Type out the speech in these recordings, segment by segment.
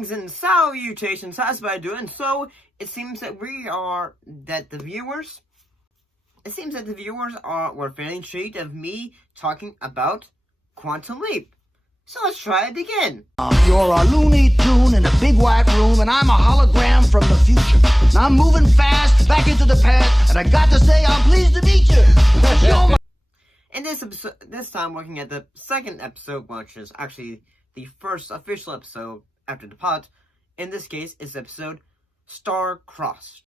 Greetings and salutations, how's everybody doing? So, it seems that the viewers were fairly intrigued of me talking about Quantum Leap. So let's try it again. You're a Looney Tune in a big white room, and I'm a hologram from the future. Now I'm moving fast back into the past, and I got to say I'm pleased to meet you. In this episode, this time looking at the second episode, which is actually the first official episode after the pot. In this case, is episode Star-Crossed.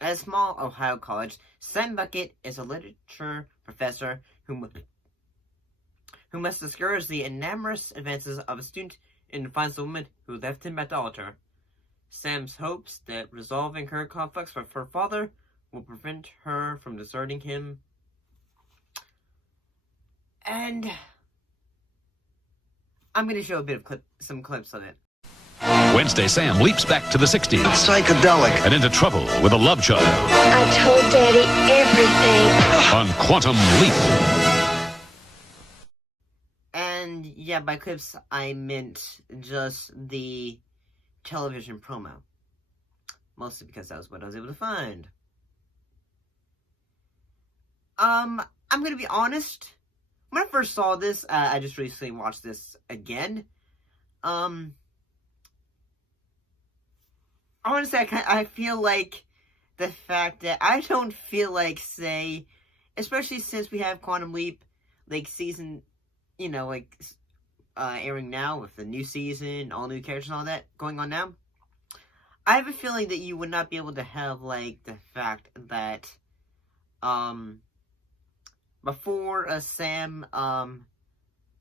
At a small Ohio college, Sam Bucket is a literature professor who must discourage the amorous advances of a student and finds the woman who left him at the altar. Sam's hopes that resolving her conflicts with her father will prevent her from deserting him. And I'm going to show a bit of some clips of it. Wednesday, Sam leaps back to the 60s. It's psychedelic. And into trouble with a love child. I told Daddy everything. On Quantum Leap. And yeah, by clips, I meant just the television promo. Mostly because that was what I was able to find. I'm gonna be honest. When I first saw this, I just recently watched this again. I want to say I feel like the fact that I don't feel like, say, especially since we have Quantum Leap, like, season, airing now with the new season, all new characters and all that going on now. I have a feeling that you would not be able to have, like, the fact that, before Sam,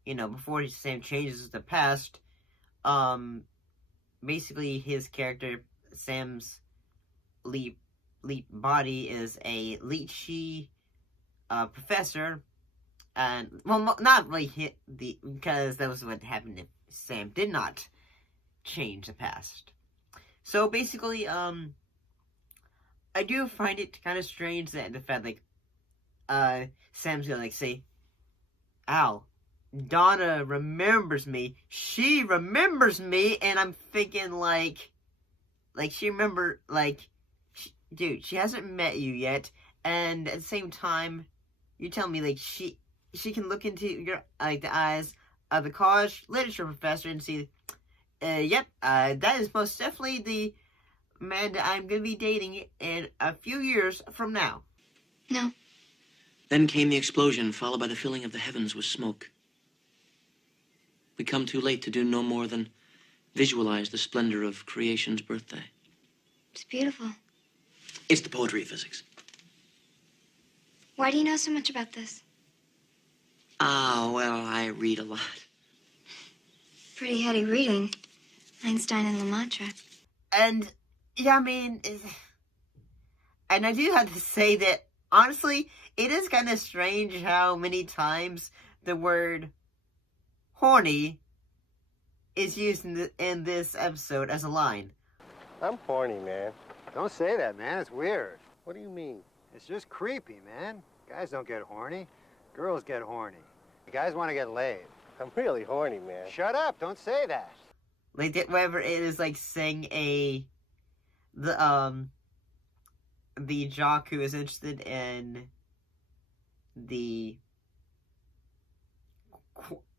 before Sam changes the past, basically his character, Sam's leap body is a leachy professor, and well, not really because that was what happened if Sam did not change the past. So basically, I do find it kind of strange that the fact Sam's gonna say, "Ow, Donna remembers me. She remembers me," and I'm thinking she remember, dude, she hasn't met you yet, and at the same time, you tell me, she can look into your, the eyes of the college literature professor and see, yep, that is most definitely the man that I'm gonna be dating in a few years from now. No. Then came the explosion, followed by the filling of the heavens with smoke. We come too late to do no more than visualize the splendor of creation's birthday. It's beautiful. It's the poetry of physics. Why do you know so much about this? Well, I read a lot. Pretty heady reading. Einstein and Lemaitre. And, yeah, I mean, and I do have to say that, honestly, it is kind of strange how many times the word horny is used in this episode as a line. I'm horny, man. Don't say that, man. It's weird. What do you mean? It's just creepy, man. Guys don't get horny. Girls get horny. Guys want to get laid. I'm really horny, man. Shut up. Don't say that. Whatever it is, saying the jock who is interested in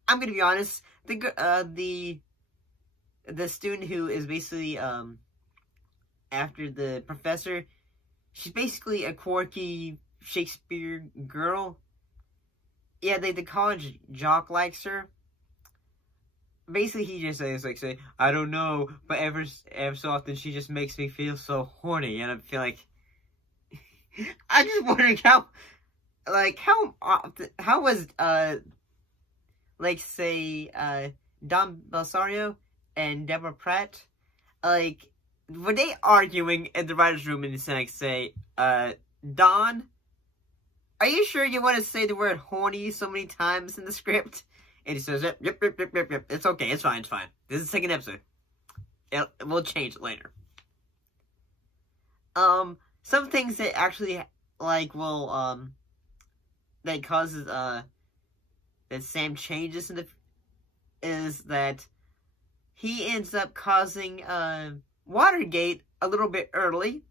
I'm gonna be honest, the student who is basically, after the professor, she's basically a quirky Shakespeare girl. Yeah, the college jock likes her. Basically, he just says, say, I don't know, but ever so often she just makes me feel so horny, and I feel like, I'm just wondering how was, Don Belsario and Deborah Pratt, were they arguing in the writer's room and say, Don, are you sure you want to say the word horny so many times in the script? And he says, yep, it's okay, it's fine. This is the second episode. We'll change it later. Some things that actually, will, that causes that Sam changes is that he ends up causing Watergate a little bit early.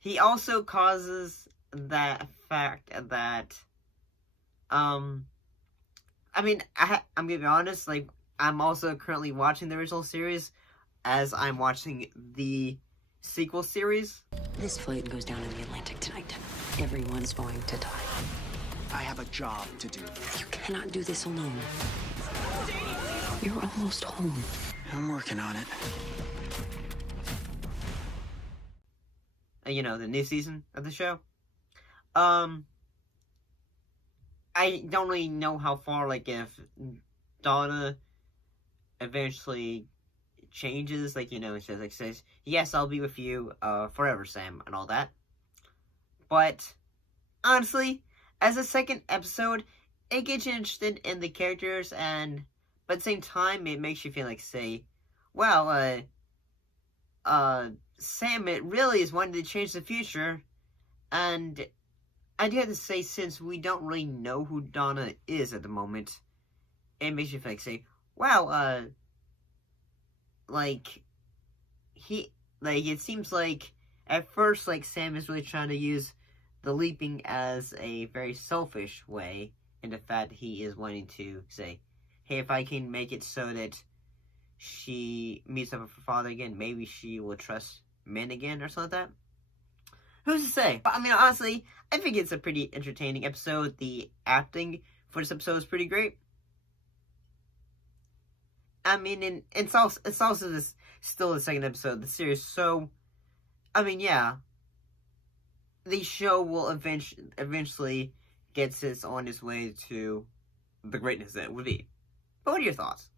He also causes that fact that I'm gonna be honest, like, I'm also currently watching the original series as I'm watching the sequel series. This flight goes down in the Atlantic tonight. Everyone's going to die. I have a job to do. You cannot do this alone. You're almost home. I'm working on it. The new season of the show. I don't really know how far, like, if Donna eventually changes, like, she says, yes, I'll be with you forever, Sam, and all that. But honestly, as a second episode, it gets you interested in the characters, but at the same time, it makes you feel like, say, well, Sam, it really is wanting to change the future, and I do have to say, since we don't really know who Donna is at the moment, it makes you feel like, say, wow, it seems like, at first, like, Sam is really trying to use the leaping as a very selfish way, in the fact he is wanting to say, hey, if I can make it so that she meets up with her father again, maybe she will trust men again, or something like that. Who's to say? But, honestly, I think it's a pretty entertaining episode. The acting for this episode is pretty great. And it's also still the second episode of the series, so, yeah. The show will eventually gets us on its way to the greatness that it would be. But what are your thoughts?